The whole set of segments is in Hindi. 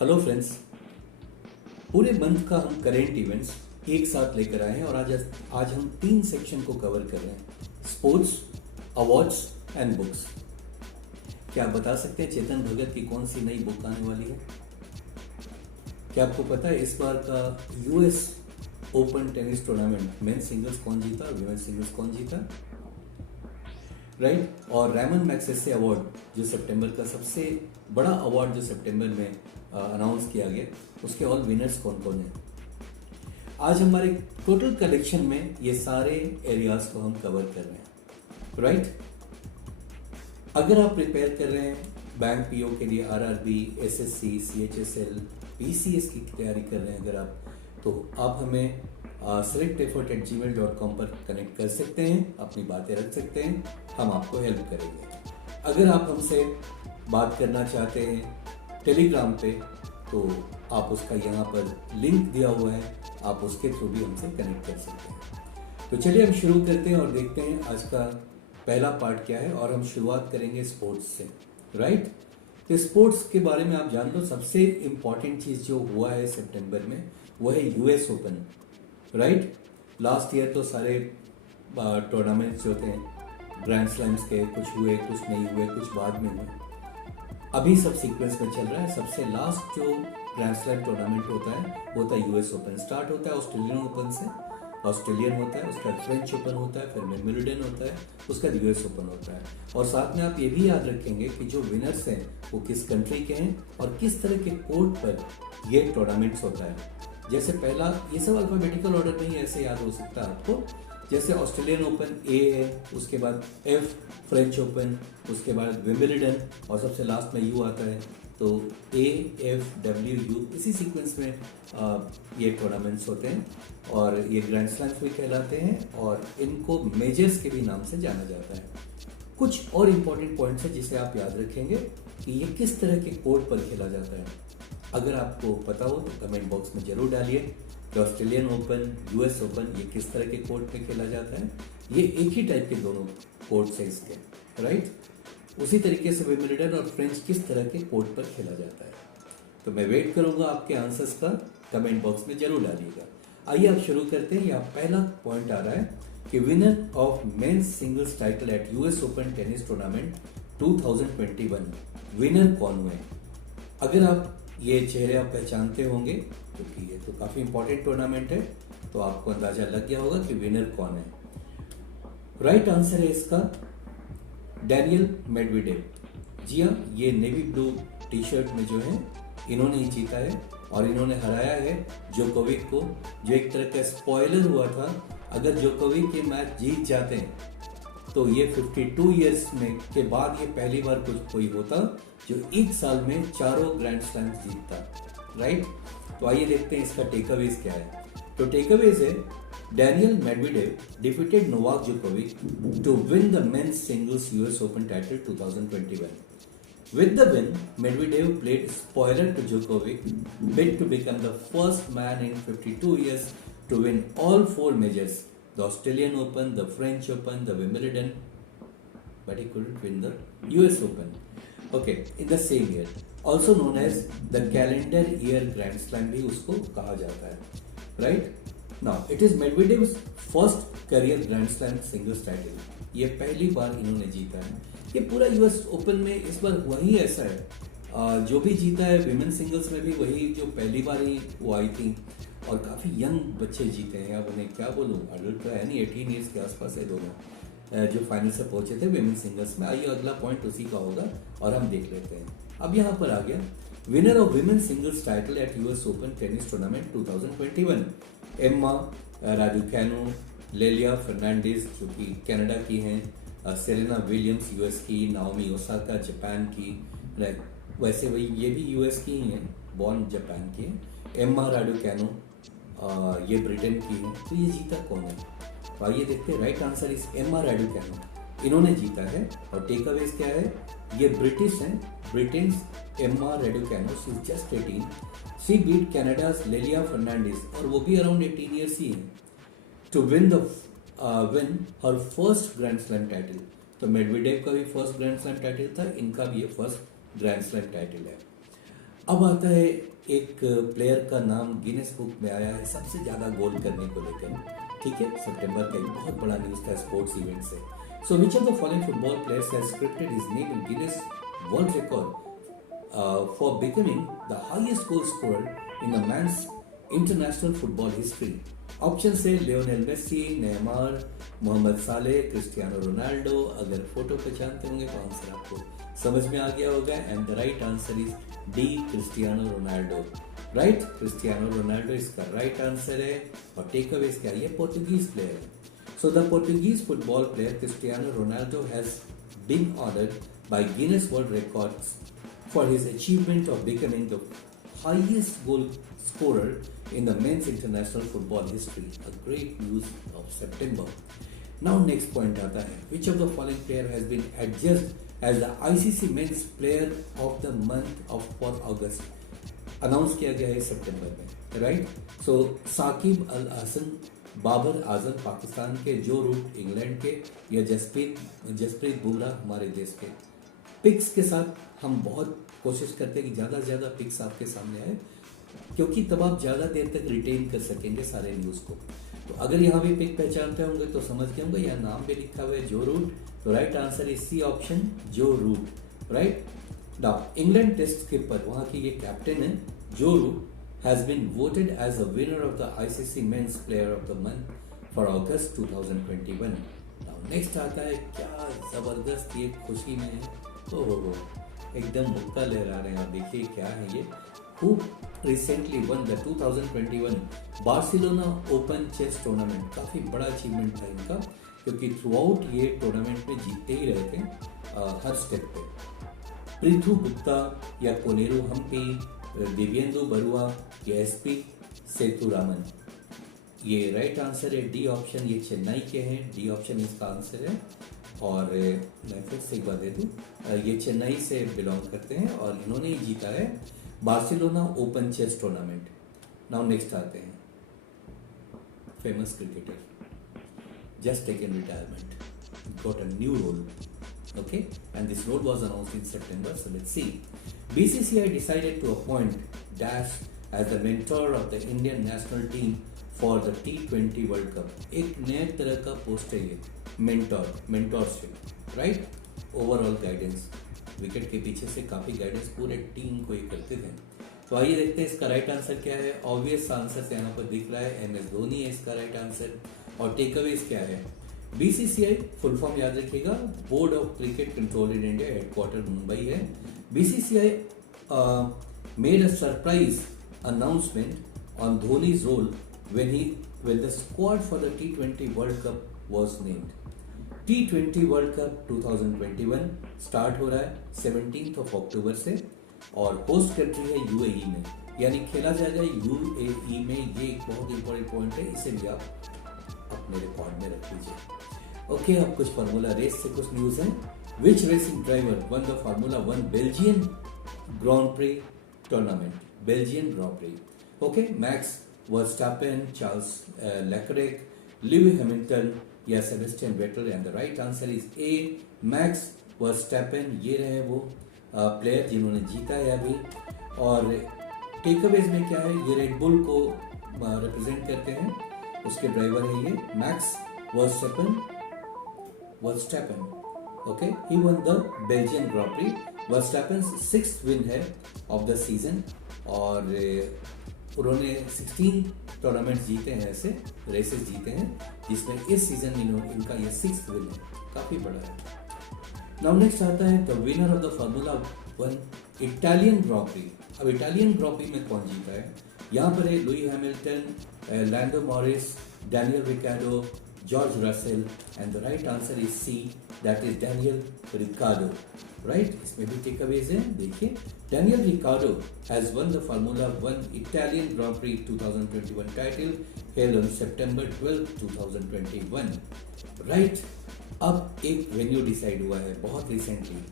Hello friends. पूरे मंथ का हम करेंट इवेंट्स एक साथ लेकर आए हैं और आज हम 3 सेक्शन को कवर कर रहे हैं, स्पोर्ट्स, अवार्ड्स एंड बुक्स। क्या आप बता सकते हैं चेतन भगत की कौन सी नई बुक आने वाली है? क्या आपको पता है इस बार का US Open tennis tournament main singles कौन जीता और विमेन सिंगल्स कौन जीता? राइट। और रैमन मैग्सेसे अवार्ड जो सितंबर का सबसे बड़ा अवार्ड जो सितंबर में अनाउंस किया गया, उसके ऑल विनर्स कौन कौन है? आज हमारे टोटल कलेक्शन में ये सारे एरियाज को हम कवर कर रहे हैं। राइट। अगर आप प्रिपेयर कर रहे हैं बैंक पीओ के लिए, आरआरबी, एसएससी, सीएचएसएल, पीसीएस की तैयारी कर रहे हैं अगर आप, तो आप हमें selecteffort@gmail.com पर कनेक्ट कर सकते हैं, अपनी बातें रख सकते हैं, हम आपको हेल्प करेंगे। अगर आप हमसे बात करना चाहते हैं टेलीग्राम पे, तो आप उसका यहाँ पर लिंक दिया हुआ है, आप उसके थ्रू भी हमसे कनेक्ट कर सकते हैं। तो चलिए हम शुरू करते हैं और देखते हैं आज का पहला पार्ट क्या है। और हम शुरुआत करेंगे स्पोर्ट्स से। राइट। तो स्पोर्ट्स के बारे में आप जान लो, सबसे इम्पॉर्टेंट चीज़ जो हुआ है सितंबर में वो है US open. Right. Last year तो सारे टूर्नामेंट्स जो थे ग्रैंड स्लैम्स के, कुछ हुए कुछ नहीं हुए, कुछ बाद में हुए, अभी सब सीक्वेंस में चल रहा है। सबसे लास्ट जो ग्रैंड स्लैम टूर्नामेंट होता है यूएस ओपन। स्टार्ट होता है ऑस्ट्रेलियन ओपन से, ऑस्ट्रेलियन होता है, उसका फ्रेंच ओपन होता है, फिर विंबलडन होता है, उसका यूएस ओपन होता है। और साथ में आप ये भी याद रखेंगे कि जो विनर्स हैं वो किस कंट्री के हैं और किस तरह के कोर्ट पर ये टूर्नामेंट्स होता है। जैसे पहला, ये सब अल्फाबेटिकल ऑर्डर में ही ऐसे याद हो सकता है आपको। जैसे ऑस्ट्रेलियन ओपन ए है, उसके बाद एफ फ्रेंच ओपन, उसके बाद विंबलडन और सबसे लास्ट में यू आता है। तो ए एफ डब्ल्यू यू इसी सीक्वेंस में ये टूर्नामेंट्स होते हैं और ये ग्रैंड स्लैम्स भी कहलाते हैं और इनको मेजर्स के भी नाम से जाना जाता है। कुछ और इम्पोर्टेंट पॉइंट्स है जिसे आप याद रखेंगे कि ये किस तरह के कोर्ट पर खेला जाता है। अगर आपको पता हो तो कमेंट बॉक्स में जरूर डालिए कि ऑस्ट्रेलियन ओपन, यूएस ओपन ये किस तरह के कोर्ट पे खेला जाता है। ये एक ही टाइप के दोनों कोर्ट है इसके। राइट। उसी तरीके से विंबलडन और फ्रेंच किस तरह के कोर्ट पर खेला जाता है। तो मैं वेट करूंगा आपके आंसर्स का, कमेंट बॉक्स में जरूर डालिएगा। आइए आप शुरू करते हैं। यहाँ पहला पॉइंट आ रहा है कि winner of men's singles title at US Open tennis tournament 2021 winner कौन हुए? अगर आप ये चेहरे आप पहचानते होंगे क्योंकि ये तो काफी इंपॉर्टेंट टूर्नामेंट है, तो आपको अंदाजा लग गया होगा कि विनर कौन है। राइट आंसर है इसका डैनियल मेडवेडेव। जी हाँ, ये नेवी ब्लू टी शर्ट में जो है इन्होंने ही जीता है और इन्होंने हराया है जोकोविक को, जो एक तरह का स्पॉइलर हुआ था। अगर जोकोविक ये मैच जीत जाते हैं तो ये 52 ईयर्स में के बाद ये पहली बार कुछ कोई होता जो एक साल में चारों ग्रैंड स्लैम्स जीतता। राइट। तो आइए देखते हैं इसका टेकअवेज क्या है। तो टेकअवेज है Daniel Medvedev defeated Novak Djokovic to win the men's singles US Open title 2021. With the win, Medvedev played spoiler to Djokovic, bid to become the first man in 52 years to win all 4 majors: the Australian Open, the French Open, the Wimbledon, but he couldn't win the US Open. Okay, in the same year, also known as the calendar year Grand Slam भी उसको कहा जाता है. Right? Now, it is Medvedev's first career Grand Slam singles title. ये पहली बार इन्होंने जीता है। ये पूरा यूएस ओपन में इस बार वही ऐसा है, जो भी जीता है विमेन सिंगल्स में भी वही जो पहली बार ही वो आई थी और काफ़ी यंग बच्चे जीते हैं। अब उन्हें क्या बोलूँ, अडल्ट तो है नहीं, 18 ईयर्स के आसपास है दोनों जो फाइनल से पहुंचे थे विमेन सिंगल्स में। आइए अगला पॉइंट उसी का होगा और हम देख लेते हैं। अब यहाँ पर आ गया winner of women singles title at US Open tennis tournament 2021 Emma Raducanu, Leylah Fernandez जो कि कनाडा की हैं, सेरेना विलियम्स यूएस की, नाओमी ओसाका जापान की, वैसे वही ये भी यूएस की ही हैं, बॉर्न जापान की हैं, एम्मा राडुकैनो ये ब्रिटेन की हैं। तो ये जीता कौन है? तो आइए देखते हैं। राइट आंसर इज एम्मा राडुकैनो, इन्होंने जीता है। और टेक अवेज क्या है, ये ब्रिटिश हैं, Britain Emma Raducanu, she is just 18, she beat Canada's Leylah Fernandez और वो भी अराउंड 18 ईयर्स ही हैं, to win her first grand slam title. तो मेडवेडेव का भी फर्स्ट ग्रैंड स्लैम टाइटल था, इनका भी ये फर्स्ट ग्रैंड स्लैम टाइटल है। अब आता है एक प्लेयर का नाम गिनेस बुक में आया है सबसे ज़्यादा गोल करने को लेकर, ठीक है। सितंबर का एक बहुत बड़ा न्यूज़ था स्पोर्ट्स इवेंट से। So which of the following football players has scripted his name in Guinness World Record for becoming the highest goal scorer in the men's international football history? Option से Lionel Messi, Neymar, Mohamed Salah, Cristiano Ronaldo. अगर फोटो पहचानते होंगे तो आंसर आपको समझ में आ गया होगा। And the right answer is D, Cristiano Ronaldo. Right, Cristiano Ronaldo इसका राइट आंसर है। और टेक अवे क्या, ये पोर्टुगीज प्लेयर है। So the Portuguese football player Cristiano Ronaldo has been honoured by Guinness World Records for his achievement of becoming the highest goal scorer in the men's international football history. A great news of September. Now next point आता है, which of the following player has been adjudged as the ICC Men's Player of the Month of for August? Announce किया गया है सितंबर में, राइट। सो साकिब अल हसन, बाबर आजम पाकिस्तान के, जो रूट इंग्लैंड के, या जसप्रीत बुमराह हमारे देश के। पिक्स के साथ हम बहुत कोशिश करते हैं कि ज़्यादा से ज़्यादा पिक्स आपके सामने आए, क्योंकि तब आप ज़्यादा देर तक रिटेन कर सकेंगे सारे न्यूज़ को। तो अगर यहाँ भी पिक पहचानते होंगे तो समझ गए होंगे, यहाँ नाम भी लिखा हुआ है जो रूट। तो right answer is C option, Joe Root, right. Now England test skipper, वहाँ की ये कैप्टन है Joe Root, has been voted as a winner of the ICC men's player of the month for August 2021। Now next आता है, क्या जबरदस्त ये खुशी में है, हो एकदम मुक्का लहरा रहे हैं आप। देखिए क्या है ये, who recently won the 2021 Barcelona Open chess tournament. काफ़ी बड़ा अचीवमेंट था इनका, क्योंकि थ्रू आउट ये टूर्नामेंट में जीतते ही रहे थे हर स्टेप पे। पृथु गुप्ता या कोनेरू हम्पी, दिव्येंदु बरुआ या एसपी सेतुरामन। ये राइट आंसर है डी ऑप्शन, ये चेन्नई के हैं, डी ऑप्शन इसका आंसर है। और मैं फिर से एक बार दे दूँ, ये चेन्नई से बिलोंग करते हैं और इन्होंने ही जीता है Barcelona Open chess tournament. Now next आते हैं, famous cricketer just taken retirement, got a new role, okay, and this role was announced in September. So let's see. BCCI decided to appoint Dash as the mentor of the Indian national team for the T20 World Cup. एक नए तरह का पोस्ट है ये, mentorship, right, overall guidance. Wicket के पीछे से काफी गाइडेंस पूरे टीम को ही करते थे। तो आइए देखते हैं इसका राइट आंसर क्या है। ऑब्वियस आंसर यहाँ पर दिख रहा है, MS धोनी है इसका राइट आंसर। और टेकअवेज क्या है, BCCI फुल फॉर्म याद रखिएगा, Board of Cricket Control in India, headquarter Mumbai है। BCCI made a surprise announcement on Dhoni's role when the squad for the T20 World Cup was named. T20 World Cup 2021 start हो रहा है 17 अक्टूबर से और होस्ट कंट्री है UAE में, यानी खेला जाएगा UAE में। ये एक बहुत इंपॉर्टेंट पॉइंट है, इसे भी आप अपने रिकॉर्ड में रख लीजिए। ओके, अब कुछ फार्मूला रेस से कुछ न्यूज है। Which racing driver won the formula 1 Belgian Grand Prix tournament, Belgian Grand Prix. Okay, Max Verstappen, Charles Leclerc, Lewis Hamilton या Sebastian Vettel. And the right answer is A, Max Verstappen. ये रहे वो प्लेयर जिन्होंने जीता है अभी। और टेकअवेज में क्या है, ये रेड बुल को रिप्रेजेंट करते हैं, उसके ड्राइवर है ये max Verstappen. Okay, he one the Belgian Grand pre. Verstappen 6th win है ऑफ द सीजन और उन्होंने 16 टूर्नामेंट जीते हैं, ऐसे रेसेस जीते हैं, जिसमें इस सीजन इनका ये 6th विन है, काफी बड़ा है। नाउ नेक्स्ट आता है the winner of the formula 1 Italian Grand Prix. अब इटालियन ग्रांड प्री में कौन जीता है, यहाँ पर है Lewis Hamilton, Lando Morris, Daniel Ricciardo, George Russell. And the right answer is C, that is Daniel Ricciardo, right. इसमें भी टेकअवेज है, देखिए। Daniel Ricciardo has won the formula 1 Italian Grand Prix 2021 title held on September 12, 2021, right. अब एक वेन्यू डिसाइड हुआ है बहुत recently.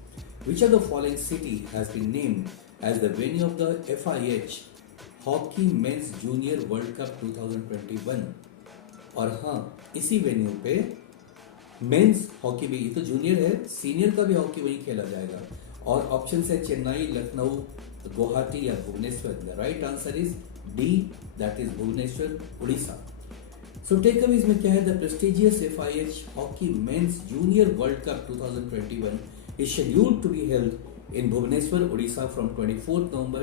Which of the following city has been named as the venue of the FIH hockey men's junior World Cup 2021। और हाँ, इसी वेन्यू पे मेंस हॉकी भी, ये तो जूनियर है, सीनियर का भी हॉकी वहीं खेला जाएगा। और ऑप्शन है चेन्नई, लखनऊ, गुवाहाटी या Bhubaneswar. The right answer is D, that is Bhubaneswar, Orissa. सो टेकअवेज में क्या है? The prestigious FIH hockey men's junior World Cup 2021 is scheduled to be held in Bhubaneswar, Odisha from 24th November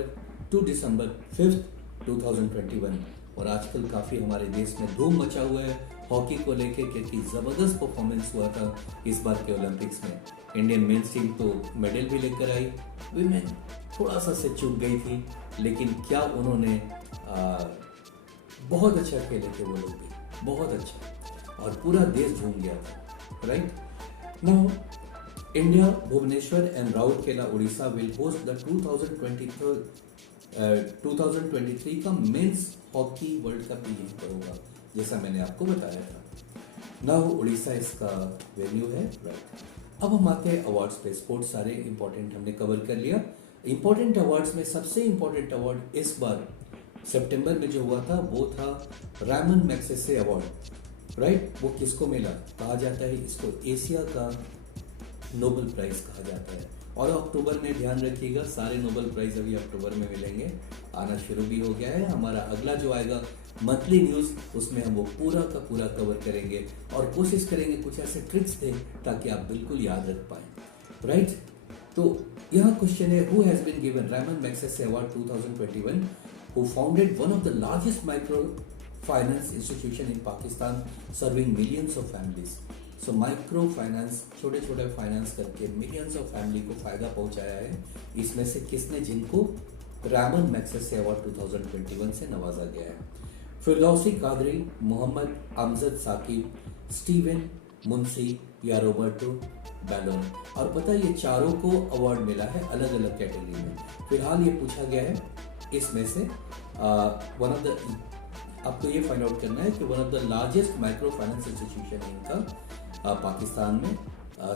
to December 5th, 2021। और आजकल काफी हमारे देश में धूम मचा हुआ है हॉकी को लेके, क्योंकि जबरदस्त परफॉर्मेंस हुआ था इस बार के ओलंपिक्स में। इंडियन मेंस टीम तो मेडल भी लेकर आई, विमेन थोड़ा सा से चूक गई थी, लेकिन क्या उन्होंने बहुत अच्छा खेले थे वो लोग भी, बहुत अच्छा, और पूरा देश झूम गया था। Right now India, Bhubaneswar and Rourkela, Orissa will host the 2023 का मेंस हॉकी वर्ल्ड कप भी यहीं पर होगा, जैसा मैंने आपको बताया था। नाउ उड़ीसा इसका वेन्यू है। राइट, अब हम आते हैं अवार्ड्स पे। स्पोर्ट्स सारे इंपॉर्टेंट हमने कवर कर लिया। इंपॉर्टेंट अवार्ड्स में सबसे इंपॉर्टेंट अवार्ड इस बार सितंबर में जो हुआ था वो था रैमन मैग्सेसे अवार्ड। राइट, वो किसको मिला? कहा जाता है इसको एशिया का नोबेल प्राइज कहा जाता है। और अक्टूबर में ध्यान रखिएगा, सारे नोबेल प्राइज अभी अक्टूबर में मिलेंगे, आना शुरू भी हो गया है। हमारा अगला जो आएगा मंथली न्यूज, उसमें हम वो पूरा का पूरा कवर करेंगे और कोशिश करेंगे कुछ ऐसे ट्रिक्स दें ताकि आप बिल्कुल याद रख पाए। राइट, तो यहाँ क्वेश्चन है, who has been given Ramon Magsaysay Award 2021, who founded one of the largest microfinance institution in Pakistan, serving millions of families। So micro finance, छोटे छोटे फाइनेंस करके मिलियंस ऑफ फैमिली को फायदा पहुंचाया है। इसमें से किसने, जिनको रैमन मैग्सेसे अवार्ड 2021 से नवाजा गया है? फिरदौसी कादरी, मोहम्मद अमजद साकिब, स्टीवन मुंशी या रॉबर्टो बैलोन। और पता है ये चारों को अवार्ड मिला है अलग अलग कैटेगरी में। फिलहाल ये पूछा गया है इसमें से वन ऑफ द, आपको ये फाइंड आउट करना है कि one of the largest micro finance institution इनका पाकिस्तान में,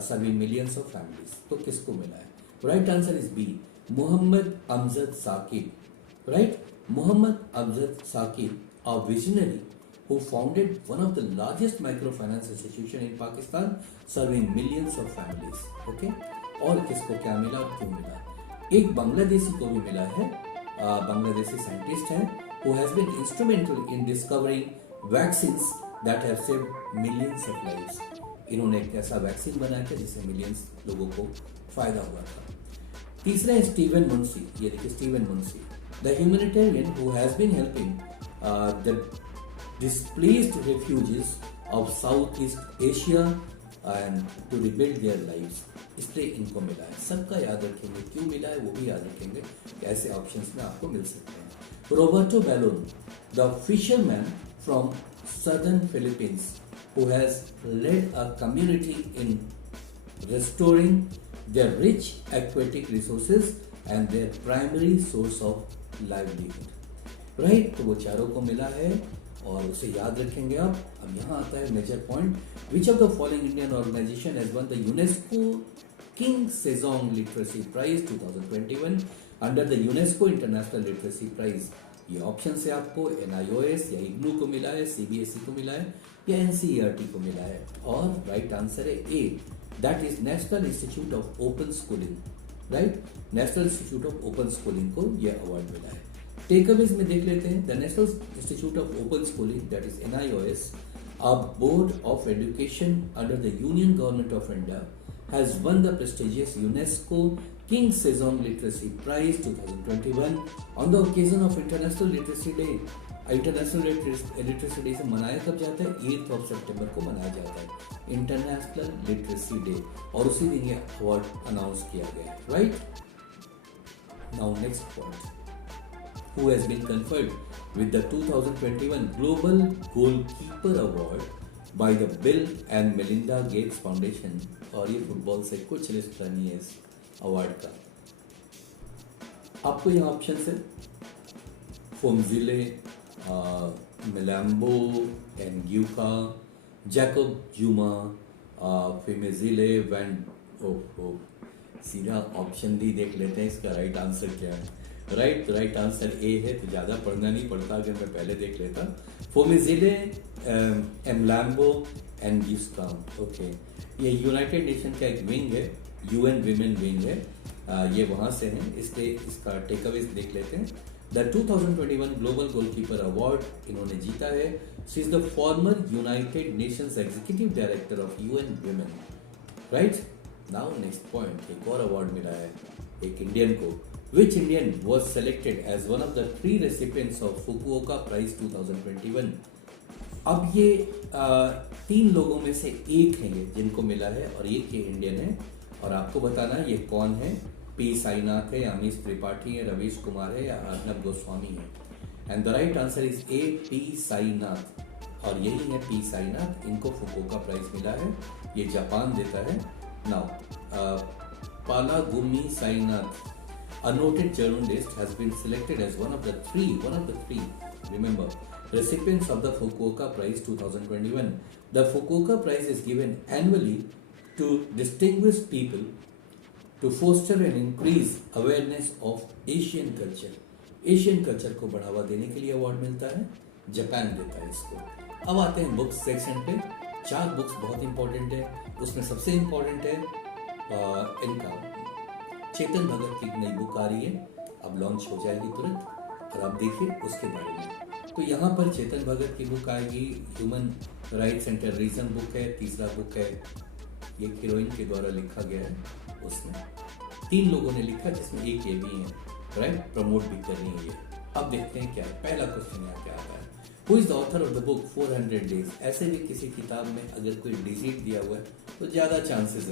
सर्विंग मिलियंस ऑफ फैमिलीज, तो किसको मिला है? Right answer is B, Mohammad Amjad Saqib. Right, Mohammad Amjad Saqib, a visionary who founded one of the largest microfinance institution in Pakistan, serving millions of families। Okay? और किसको क्या मिला और क्यों मिला? एक बांग्लादेशी को भी मिला है, बांग्लादेशी साइंटिस्ट है, who has been instrumental in discovering vaccines that have saved millions of lives। इन्होंने एक ऐसा वैक्सीन बनाया था जिससे मिलियंस लोगों को फायदा हुआ था। तीसरा है स्टीवन मुंशी, ये देखिए Steven Munshi, the humanitarian who has been helping the displaced refugees of Southeast Asia and to rebuild their lives। इसलिए इनको मिला है। सबका याद रखेंगे, क्यों मिला है वो भी याद रखेंगे, ऐसे ऑप्शंस में आपको मिल सकते हैं। Roberto Ballon, the fisherman from southern Philippines who has led a community in restoring their rich aquatic resources and their primary source of livelihood। Right, तो वो चारों को मिला है और उसे याद रखेंगे आप। अब यहाँ आता है major point, which of the following Indian organisation has won the UNESCO King Sejong Literacy Prize 2021 under the UNESCO International Literacy Prize. ये ऑप्शन से आपको NIOS या इग्नू को मिला है, CBSE को मिला है या NCERT को मिला है। और राइट आंसर है A, that is National Institute of Open Schooling. Right, National Institute of Open Schooling को यह अवार्ड मिला है। टेकअवेज में देख लेते हैं, the national Institute of Open schooling that is NIOS, a board of education under the Union Government of India, has won the prestigious UNESCO King Sejong Literacy Prize 2021 on the occasion of International Literacy Day। International literacy day से मनाया कब जाता है? 8 सितंबर को मनाया जाता है इंटरनेशनल लिटरेसी डे, और उसी दिन ये अवार्ड अनाउंस किया गया है। Right, now next point, who has been conferred with the 2021 Global Goalkeeper Award by the Bill and Melinda Gates Foundation। और ये फुटबॉल से कुछ रिश्ता नहीं है इस अवार्ड का। आपको यहाँ ऑप्शन है फोमजिले, मिलैम्बो, एनग्यूका, जैकब जुमा, फेमेजिले, वैन, सीधा ऑप्शन डी देख लेते हैं इसका राइट आंसर क्या है। राइट, तो राइट आंसर ए है, तो ज़्यादा पढ़ना नहीं पड़ता अगर मैं पहले देख लेता। फोमेजिले, एमलैम्बो एंड गिस्काम। ओके, ये यूनाइटेड नेशन का एक विंग है, UN विमेन विंग है, ये वहाँ से हैं, इसलिए इसका टेकअवेज देख लेते हैं। द 2021 ग्लोबल गोलकीपर अवार्ड इन्होंने जीता है। She is the former United Nations executive director of UN Women. Right now next point, एक और अवार्ड मिला है एक इंडियन को। Which Indian was selected as one of the 3 recipients of Fukuoka Prize 2021। अब ये 3 लोगों में से एक हैं ये जिनको मिला है और एक ये इंडियन है, और आपको बताना है ये कौन है। पी साईनाथ है, अमीश त्रिपाठी है, रवीश कुमार है या अर्नब गोस्वामी है। And the right answer is A, P Sainath, और यही है पी साईनाथ। इनको फुकुओका प्राइज मिला है, ये जापान देता है। Now Palagummi Sainath, a noted journalist, has been selected as one of the three, remember, recipients of the Fukuoka Prize 2021. The Fukuoka Prize is given annually to distinguished people to foster and increase awareness of Asian culture. Asian culture को बढ़ावा देने के लिए अवार्ड मिलता है, जापान देता है इसको। अब आते हैं बुक्स सेक्शन पे। 4 बुक्स बहुत इंपॉर्टेंट है, उसमें सबसे इंपॉर्टेंट है इनका चेतन भगत की नई बुक आ रही है, अब लॉन्च हो जाएगी तुरंत, और आप देखिए उसके बारे में। तो यहाँ पर चेतन भगत की बुक आएगी, human rights and terrorism book है। तीसरा बुक है, ये हीरोइन के द्वारा लिखा गया है, उसमें 3 लोगों ने लिखा जिसमें एक ये भी है, राइट, प्रमोट भी कर रही है ये। अब देखते हैं क्या है। पहला क्वेश्चन यहाँ क्या आता है, who is the author of the book 400 days. ऐसे भी किसी किताब में अगर कोई डिजिट दिया हुआ है तो ज़्यादा चांसेस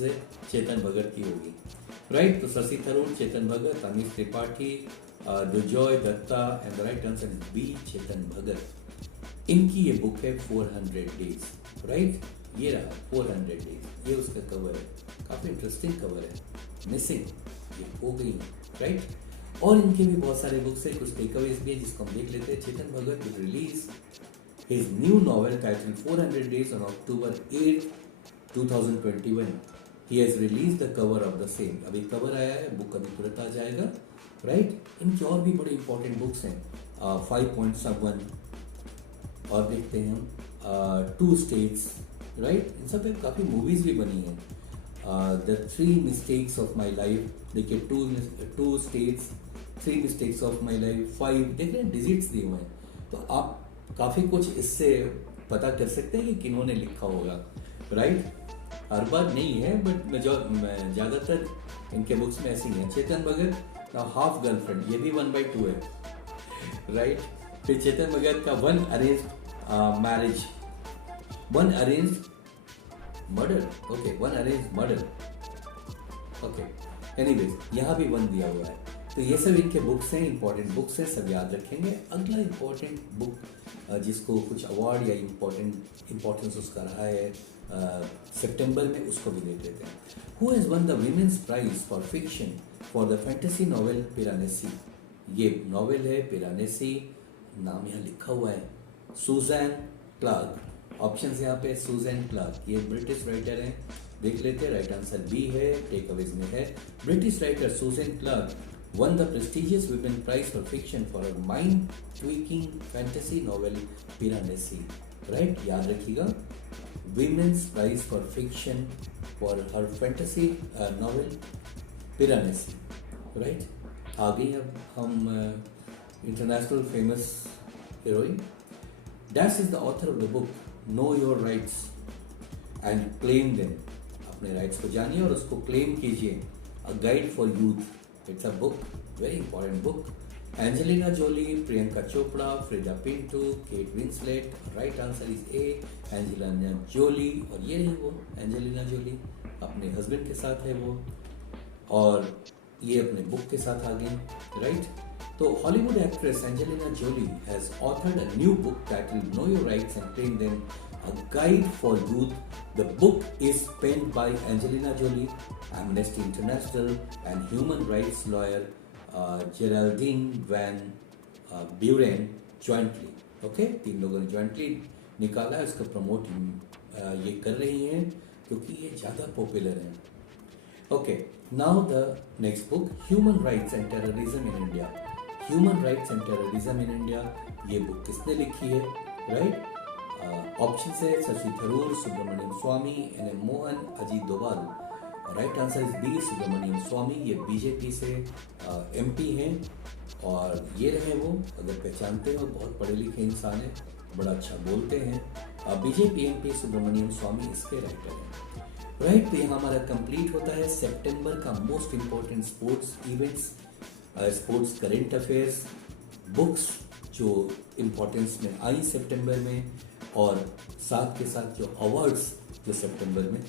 है चेतन भगत की होगी, राइट। तो Shashi Tharoor, Chetan Bhagat, Amish Tripathi, Durjoy Datta, and the right answer is B, Chetan Bhagat. इनकी ये बुक है 400 डेज, राइट। ये रहा 400 डेज, ये उसका कवर है, काफी इंटरेस्टिंग कवर है। मिसिंग ये हो गई, राइट। और इनके भी बहुत सारे बुक्स है, कुछ टेकअवेज भी है जिसको हम देख लेते हैं। Chetan Bhagat will release his new novel titled 400 days on October 8, 2021. He has released the cover of the same. अभी कवर आया है, बुक अभी तुरंत आ जाएगा, राइट। इनकी और भी बड़ी इंपॉर्टेंट बुक्स हैं, 5.7 और देखते हैं हम 2 states, राइट। इन सब पे काफ़ी मूवीज भी बनी हैं। The 3 mistakes of my life, देखिए 2 states, 3 mistakes of my life, 5, देख रहे हैं डिजिट्स दिए हुए हैं, तो आप काफ़ी कुछ इससे पता कर सकते हैं कि किन्होंने लिखा होगा, राइट। हर बार नहीं है, बट ज़्यादातर इनके बुक्स में ऐसी हैं। चेतन भगत हाफ गर्लफ्रेंड, ये भी 1/2 है, राइट। फिर चेतन भगत का 1 arranged marriage, 1 arranged murder, okay, 1 arranged murder, okay. Anyways यहाँ भी 1 दिया हुआ है। तो ये सब इनके बुक्स हैं, इंपॉर्टेंट बुक्स हैं, सब याद रखेंगे। अगला इंपॉर्टेंट बुक जिसको कुछ अवार्ड या इम्पोर्टेंस उसका रहा है सितंबर में, उसको भी देख लेते हैं। Who has won the women's prize for fiction for the fantasy novel Piranesi. ये नॉवेल है पिरानेसी, नाम यहाँ लिखा हुआ है, सुजैन क्लार्क। ऑप्शंस यहाँ पे सुजैन क्लार्क, ये ब्रिटिश राइटर हैं, देख लेते हैं। राइट आंसर बी है, टेक अवेज में है। British writer Susanna Clarke won the prestigious Women Prize for Fiction for her mind-tweaking fantasy novel Piranesi. Right? याद रखिएगा, Women's Prize for Fiction for her fantasy novel Piranesi. Right? आ गई अब हम international famous heroine. Dash is the author of the book Know Your Rights and Claim Them. अपने राइट्स को जानिए और उसको क्लेम कीजिए। A Guide for Youth. It's a book, very important book. Angelina Jolie, Priyanka Chopra, Frida Pinto, Kate Winslet. Right answer is A, Angelina Jolie. और ये रही वो एंजेलिना जोली, अपने हस्बैंड के साथ है वो, और ये अपने बुक के साथ आ गई, राइट। तो Hollywood actress Angelina Jolie has authored a new book titled know your rights and claim them, a guide for youth. The book is penned by Angelina Jolie, Amnesty International, and human rights lawyer Geraldine Van Buren jointly. Okay, 3 लोगों ने jointly निकाला है, उसका प्रमोट ये कर रही हैं क्योंकि ये ज़्यादा पॉपुलर है। Okay, now the next book, Human Rights and Terrorism in India. Human Rights and Terrorism in India, ये बुक किसने लिखी है, right? ऑप्शन है Shashi Tharoor, Subramanian Swamy, N M Mohan, Ajit Doval. Right answer is B, Subramanian Swamy. ये बीजेपी से एमपी हैं और ये रहे वो, अगर पहचानते हो, बहुत पढ़े लिखे इंसान है, बड़ा अच्छा बोलते हैं। बीजेपी एमपी सुब्रमण्यम स्वामी इसके राइटर हैं। राइट, तो यहाँ हमारा कंप्लीट होता है सितंबर का most important sports events, sports current affairs, books जो इम्पोर्टेंस में आई सितंबर में, और साथ के साथ जो अवार्ड्स जो सितंबर में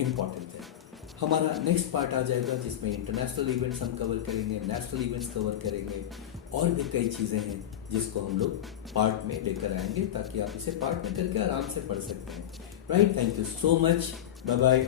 इम्पॉर्टेंट है। हमारा नेक्स्ट पार्ट आ जाएगा जिसमें इंटरनेशनल इवेंट्स हम कवर करेंगे, नेशनल इवेंट्स कवर करेंगे, और भी कई चीज़ें हैं जिसको हम लोग पार्ट में लेकर आएंगे ताकि आप इसे पार्ट में करके आराम से पढ़ सकते हैं। Right, thank you so much, bye bye.